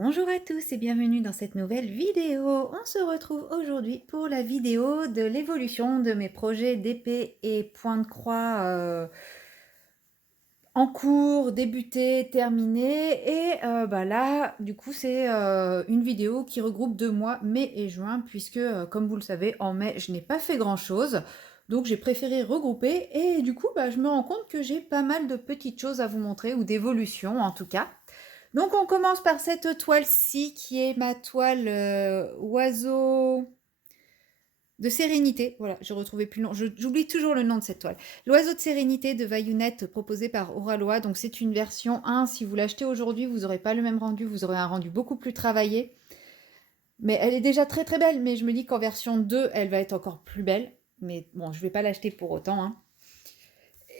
Bonjour à tous et bienvenue dans cette nouvelle vidéo. On se retrouve aujourd'hui pour la vidéo de l'évolution de mes projets d'épée et point de croix en cours, débuté, terminé. Et là, du coup, c'est une vidéo qui regroupe 2 mois, mai et juin, puisque, comme vous le savez, en mai, je n'ai pas fait grand-chose. Donc j'ai préféré regrouper et du coup, je me rends compte que j'ai pas mal de petites choses à vous montrer, ou d'évolutions en tout cas. Donc on commence par cette toile-ci qui est ma toile oiseau de sérénité. Voilà, je retrouvais plus le nom. J'oublie toujours le nom de cette toile. L'oiseau de sérénité de Vaillunette proposé par Oralois. Donc c'est une version 1. Si vous l'achetez aujourd'hui, vous n'aurez pas le même rendu. Vous aurez un rendu beaucoup plus travaillé. Mais elle est déjà très très belle. Mais je me dis qu'en version 2, elle va être encore plus belle. Mais bon, je ne vais pas l'acheter pour autant, hein.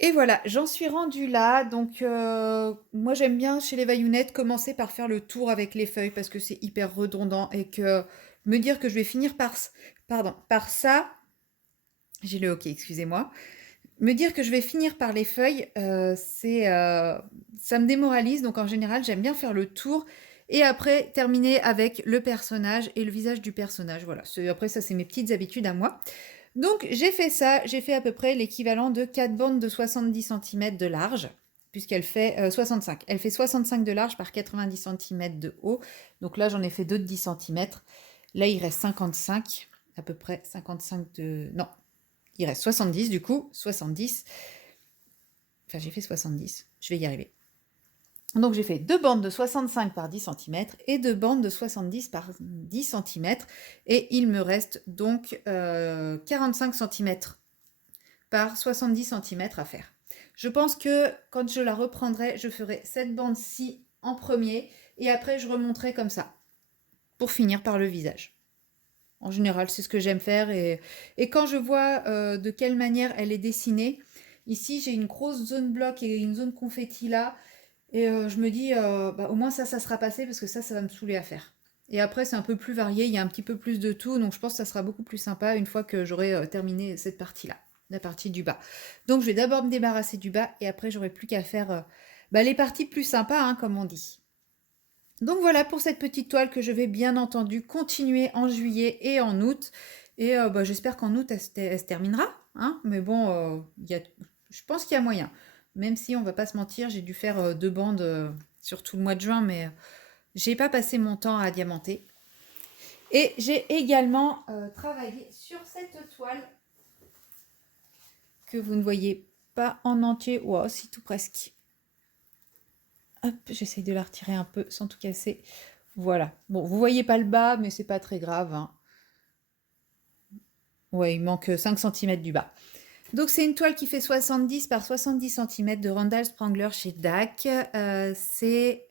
Et voilà, j'en suis rendue là. Donc, moi, j'aime bien chez les Vaillounettes commencer par faire le tour avec les feuilles parce que c'est hyper redondant et que me dire que je vais finir par ça, j'ai le hockey, excusez-moi. Me dire que je vais finir par les feuilles, ça me démoralise. Donc, en général, j'aime bien faire le tour et après terminer avec le personnage et le visage du personnage. Voilà, après, ça, c'est mes petites habitudes à moi. Donc j'ai fait ça, j'ai fait à peu près l'équivalent de 4 bandes de 70 centimètres de large, puisqu'elle fait 65. Elle fait 65 de large par 90 centimètres de haut. Donc là j'en ai fait 2 de 10 centimètres. Là il reste 55, à peu près 55 de... Non, il reste 70 du coup, 70. Enfin j'ai fait 70, je vais y arriver. Donc j'ai fait 2 bandes de 65 par 10 centimètres et 2 bandes de 70 par 10 centimètres. Et il me reste donc 45 centimètres par 70 centimètres à faire. Je pense que quand je la reprendrai, je ferai cette bande-ci en premier et après je remonterai comme ça pour finir par le visage. En général, c'est ce que j'aime faire et quand je vois de quelle manière elle est dessinée, ici j'ai une grosse zone bloc et une zone confetti là et je me dis au moins ça sera passé parce que ça va me saouler à faire. Et après, c'est un peu plus varié, il y a un petit peu plus de tout, donc je pense que ça sera beaucoup plus sympa une fois que j'aurai terminé cette partie-là, la partie du bas. Donc je vais d'abord me débarrasser du bas et après j'aurai plus qu'à faire les parties plus sympas, hein, comme on dit. Donc voilà pour cette petite toile que je vais bien entendu continuer en juillet et en août. Et j'espère qu'en août, elle se terminera, hein. Mais bon, je pense qu'il y a moyen. Même si on va pas se mentir, j'ai dû faire 2 bandes sur tout le mois de juin, mais j'ai pas passé mon temps à diamanter. Et j'ai également travaillé sur cette toile que vous ne voyez pas en entier. Wow, si tout presque. Hop, j'essaye de la retirer un peu sans tout casser. Voilà. Bon, vous voyez pas le bas, mais c'est pas très grave, hein. Ouais, il manque 5 centimètres du bas. Donc c'est une toile qui fait 70 par 70 centimètres de Randall Sprangler chez DAC. C'est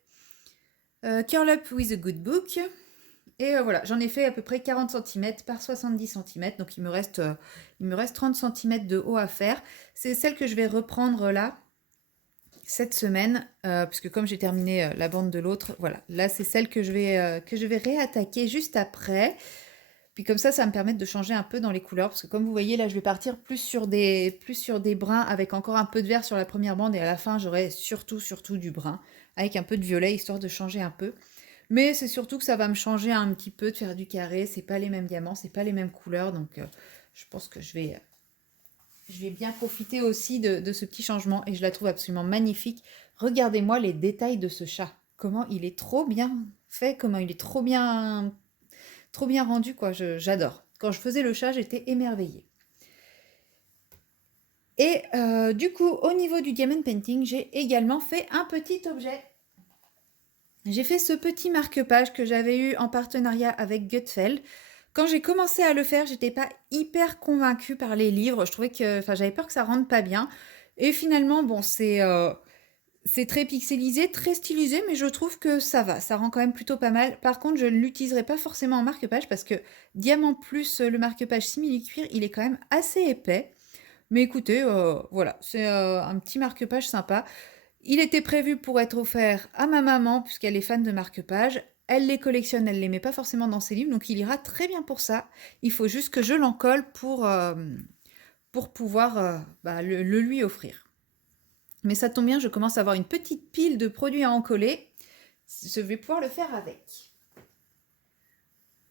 Curl Up with a Good Book. Et voilà, j'en ai fait à peu près 40 centimètres par 70 centimètres. Donc il me reste 30 centimètres de haut à faire. C'est celle que je vais reprendre là, cette semaine, puisque comme j'ai terminé la bande de l'autre, voilà. Là, c'est celle que je vais réattaquer juste après. Puis comme ça me permet de changer un peu dans les couleurs, parce que comme vous voyez, là, je vais partir plus sur des bruns avec encore un peu de vert sur la première bande, et à la fin, j'aurai surtout du brun, avec un peu de violet, histoire de changer un peu. Mais c'est surtout que ça va me changer un petit peu de faire du carré, c'est pas les mêmes diamants, c'est pas les mêmes couleurs, donc je pense que je vais bien profiter aussi de ce petit changement, et je la trouve absolument magnifique. Regardez-moi les détails de ce chat, comment il est trop bien fait, comment il est trop bien rendu, quoi. J'adore. Quand je faisais le chat, j'étais émerveillée. Et du coup, au niveau du diamond painting, j'ai également fait un petit objet. J'ai fait ce petit marque-page que j'avais eu en partenariat avec Gutfeld. Quand j'ai commencé à le faire, j'étais pas hyper convaincue par les livres. Je trouvais que, enfin, j'avais peur que ça rentre pas bien. Et finalement, bon, c'est très pixelisé, très stylisé, mais je trouve que ça va, ça rend quand même plutôt pas mal. Par contre, je ne l'utiliserai pas forcément en marque-page parce que Diamant Plus, le marque-page simili-cuir, il est quand même assez épais. Mais écoutez, voilà, c'est un petit marque-page sympa. Il était prévu pour être offert à ma maman, puisqu'elle est fan de marque-page. Elle les collectionne, elle ne les met pas forcément dans ses livres, donc il ira très bien pour ça. Il faut juste que je l'encolle pour pouvoir le lui offrir. Mais ça tombe bien, je commence à avoir une petite pile de produits à encoller. je vais pouvoir le faire avec.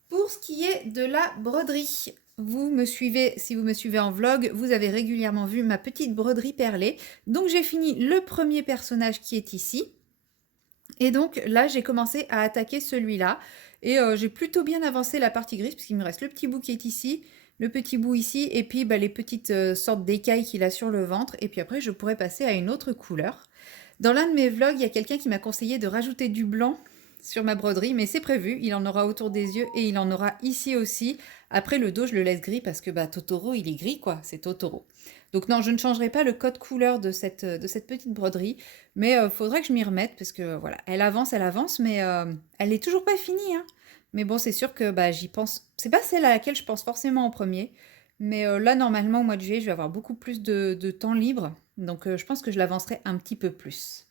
Pour ce qui est de la broderie, vous me suivez, si vous me suivez en vlog, vous avez régulièrement vu ma petite broderie perlée. Donc j'ai fini le premier personnage qui est ici. Et donc là, j'ai commencé à attaquer celui-là. Et j'ai plutôt bien avancé la partie grise, puisqu'il me reste le petit bout qui est ici, le petit bout ici, et puis les petites sortes d'écailles qu'il a sur le ventre. Et puis après, je pourrais passer à une autre couleur. Dans l'un de mes vlogs, il y a quelqu'un qui m'a conseillé de rajouter du blanc sur ma broderie, mais c'est prévu, il en aura autour des yeux et il en aura ici aussi. Après le dos, je le laisse gris parce que Totoro, il est gris quoi, c'est Totoro. Donc non, je ne changerai pas le code couleur de cette petite broderie, mais faudrait que je m'y remette parce que voilà, elle avance, mais elle n'est toujours pas finie, hein. Mais bon, c'est sûr que j'y pense. C'est pas celle à laquelle je pense forcément en premier, mais là, normalement, au mois de juillet, je vais avoir beaucoup plus de temps libre, donc je pense que je l'avancerai un petit peu plus.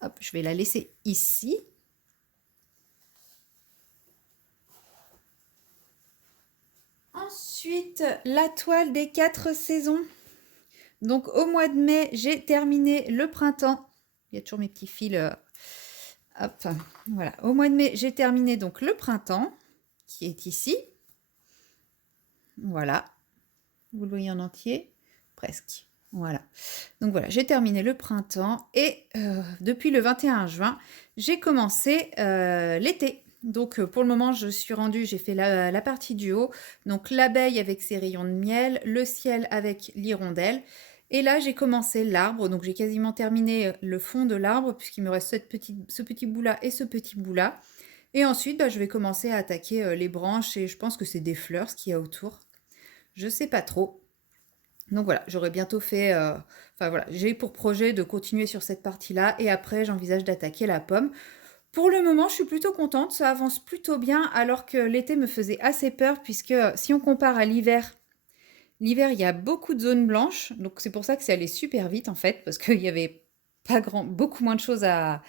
Hop, je vais la laisser ici. Ensuite, la toile des 4 saisons. Donc au mois de mai, j'ai terminé le printemps. Il y a toujours mes petits fils. Hop, voilà. Au mois de mai, j'ai terminé donc le printemps, qui est ici. Voilà. Vous le voyez en entier? Presque. Voilà. Donc voilà, j'ai terminé le printemps et depuis le 21 juin, j'ai commencé l'été. Donc pour le moment, je suis rendue, j'ai fait la partie du haut. Donc l'abeille avec ses rayons de miel, le ciel avec l'hirondelle. Et là, j'ai commencé l'arbre. Donc j'ai quasiment terminé le fond de l'arbre puisqu'il me reste ce petit bout-là et ce petit bout-là. Et ensuite, je vais commencer à attaquer les branches et je pense que c'est des fleurs ce qu'il y a autour. Je sais pas trop. Donc voilà, j'aurai bientôt fait... Enfin voilà, j'ai pour projet de continuer sur cette partie-là et après j'envisage d'attaquer la pomme. Pour le moment, je suis plutôt contente, ça avance plutôt bien alors que l'été me faisait assez peur puisque si on compare à l'hiver, l'hiver il y a beaucoup de zones blanches, donc c'est pour ça que c'est allé super vite en fait parce qu'il y avait beaucoup moins de choses à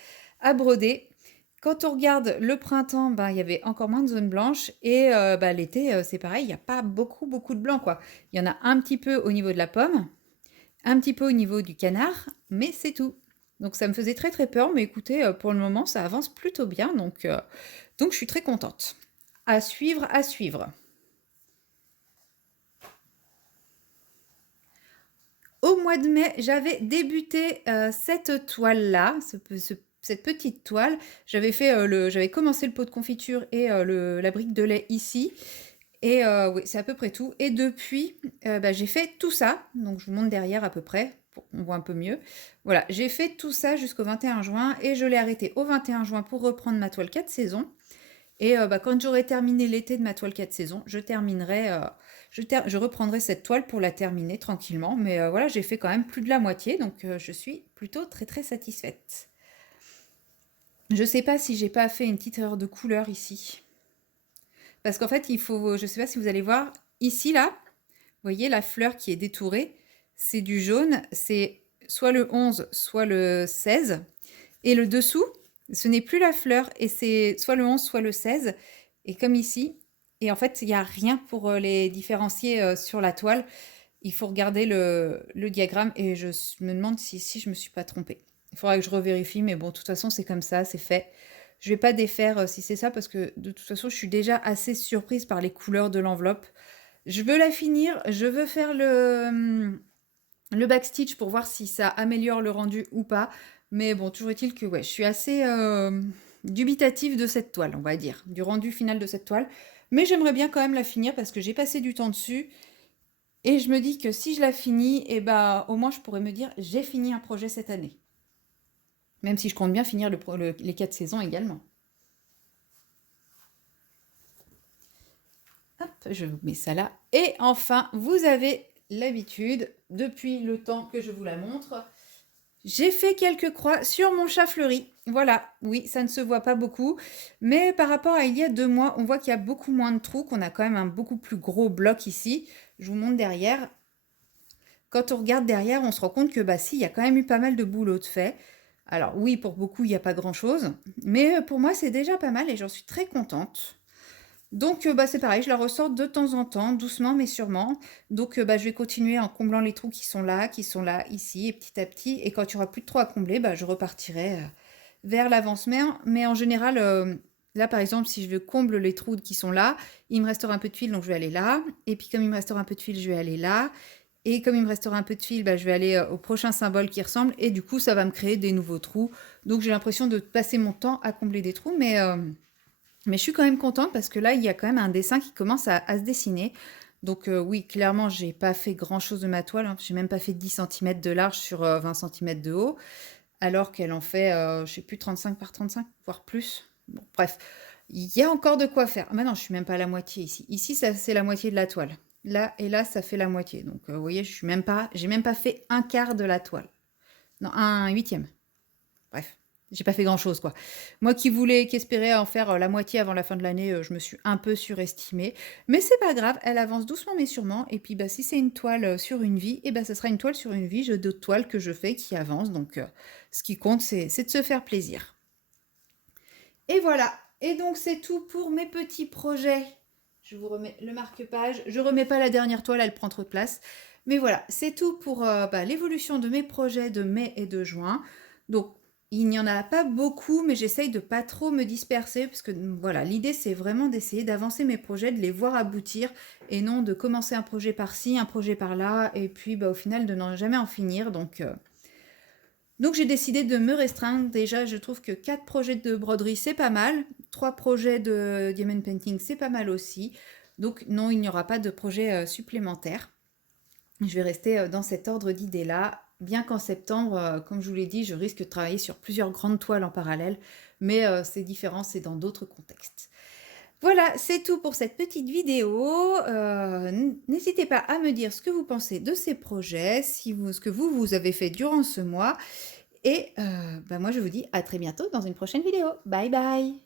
broder. Quand on regarde le printemps, il y avait encore moins de zones blanches et l'été, c'est pareil, il n'y a pas beaucoup de blanc, quoi. Il y en a un petit peu au niveau de la pomme, un petit peu au niveau du canard, mais c'est tout. Donc ça me faisait très très peur, mais écoutez, pour le moment, ça avance plutôt bien, donc je suis très contente. À suivre, à suivre. Au mois de mai, j'avais débuté cette toile-là, cette petite toile. J'avais commencé le pot de confiture et la brique de lait ici. Et oui, c'est à peu près tout. Et depuis, j'ai fait tout ça. Donc je vous montre derrière à peu près, pour qu'on voit un peu mieux. Voilà, j'ai fait tout ça jusqu'au 21 juin et je l'ai arrêté au 21 juin pour reprendre ma toile 4 saisons. Et quand j'aurai terminé l'été de ma toile 4 saisons, je terminerai, je reprendrai cette toile pour la terminer tranquillement. Mais voilà, j'ai fait quand même plus de la moitié, donc je suis plutôt très très satisfaite. Je sais pas si j'ai pas fait une petite erreur de couleur ici. Parce qu'en fait, il faut, je sais pas si vous allez voir, ici là, vous voyez la fleur qui est détourée, c'est du jaune, c'est soit le 11, soit le 16. Et le dessous, ce n'est plus la fleur et c'est soit le 11, soit le 16. Et comme ici, et en fait, il n'y a rien pour les différencier sur la toile. Il faut regarder le diagramme et je me demande si je ne me suis pas trompée. Il faudra que je revérifie, mais bon, de toute façon, c'est comme ça, c'est fait. Je vais pas défaire si c'est ça parce que de toute façon, je suis déjà assez surprise par les couleurs de l'enveloppe. Je veux la finir, je veux faire le backstitch pour voir si ça améliore le rendu ou pas. Mais bon, toujours est-il que ouais, je suis assez dubitative de cette toile, on va dire, du rendu final de cette toile. Mais j'aimerais bien quand même la finir parce que j'ai passé du temps dessus. Et je me dis que si je la finis, au moins je pourrais me dire j'ai fini un projet cette année. Même si je compte bien finir les 4 saisons également. Hop, je vous mets ça là. Et enfin, vous avez l'habitude, depuis le temps que je vous la montre, j'ai fait quelques croix sur mon chat fleuri. Voilà, oui, ça ne se voit pas beaucoup. Mais par rapport à il y a 2 mois, on voit qu'il y a beaucoup moins de trous, qu'on a quand même un beaucoup plus gros bloc ici. Je vous montre derrière. Quand on regarde derrière, on se rend compte que si, il y a quand même eu pas mal de boulot de fait. Alors oui, pour beaucoup, il n'y a pas grand-chose. Mais pour moi, c'est déjà pas mal et j'en suis très contente. Donc c'est pareil, je la ressors de temps en temps, doucement mais sûrement. Donc je vais continuer en comblant les trous qui sont là, ici, et petit à petit. Et quand il n'y aura plus de trous à combler, je repartirai vers l'avance-main. Mais en général, là, par exemple, si je veux comble les trous qui sont là, il me restera un peu de fil, donc je vais aller là. Et puis comme il me restera un peu de fil, je vais aller là. Et comme il me restera un peu de fil, bah, je vais aller au prochain symbole qui ressemble. Et du coup, ça va me créer des nouveaux trous. Donc j'ai l'impression de passer mon temps à combler des trous. Mais je suis quand même contente parce que là, il y a quand même un dessin qui commence à se dessiner. Donc oui, clairement, j'ai pas fait grand-chose de ma toile, hein. J'ai même pas fait 10 centimètres de large sur 20 centimètres de haut, alors qu'elle en fait, je sais plus, 35 par 35, voire plus. Bon, bref, il y a encore de quoi faire. Ah, maintenant, je suis même pas à la moitié ici. Ici, ça, c'est la moitié de la toile. Là et là, ça fait la moitié. Donc, vous voyez, j'ai même pas fait un quart de la toile. Non, un huitième. Bref, j'ai pas fait grand-chose, quoi. Moi qui espérais en faire la moitié avant la fin de l'année, je me suis un peu surestimée. Mais c'est pas grave, elle avance doucement mais sûrement. Et puis, bah, si c'est une toile sur une vie, et bah, ça sera une toile sur une vie. J'ai d'autres toiles que je fais qui avancent. Donc, ce qui compte, c'est de se faire plaisir. Et voilà. Et donc, c'est tout pour mes petits projets. Je vous remets le marque-page. Je remets pas la dernière toile, elle prend trop de place. Mais voilà, c'est tout pour bah, l'évolution de mes projets de mai et de juin. Donc, il n'y en a pas beaucoup, mais j'essaye de pas trop me disperser parce que voilà, l'idée c'est vraiment d'essayer d'avancer mes projets, de les voir aboutir et non de commencer un projet par-ci, un projet par-là et puis bah, au final de n'en jamais en finir. Donc j'ai décidé de me restreindre. Déjà, je trouve que 4 projets de broderie, c'est pas mal. 3 projets de diamond painting, c'est pas mal aussi. Donc non, il n'y aura pas de projet supplémentaire. Je vais rester dans cet ordre d'idées-là. Bien qu'en septembre, comme je vous l'ai dit, je risque de travailler sur plusieurs grandes toiles en parallèle. Mais c'est différent, c'est dans d'autres contextes. Voilà, c'est tout pour cette petite vidéo. N'hésitez pas à me dire ce que vous pensez de ces projets, ce que vous avez fait durant ce mois. Et bah moi, je vous dis à très bientôt dans une prochaine vidéo. Bye bye!